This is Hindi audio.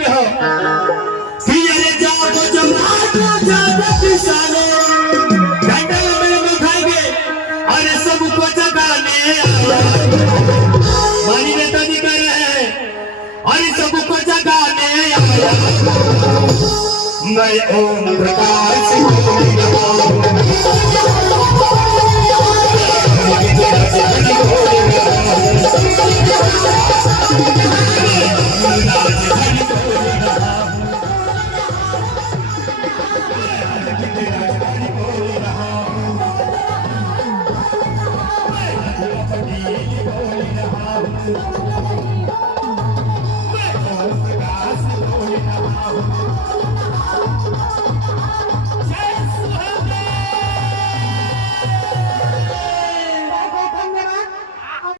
के हो कि अरे जाओ जमात जाओ किसाने घंटे में खाएंगे अरे सबको जगाने मानी नेता जी कह रहे हैं अरे सबको जगाने मैं ओम प्रकाश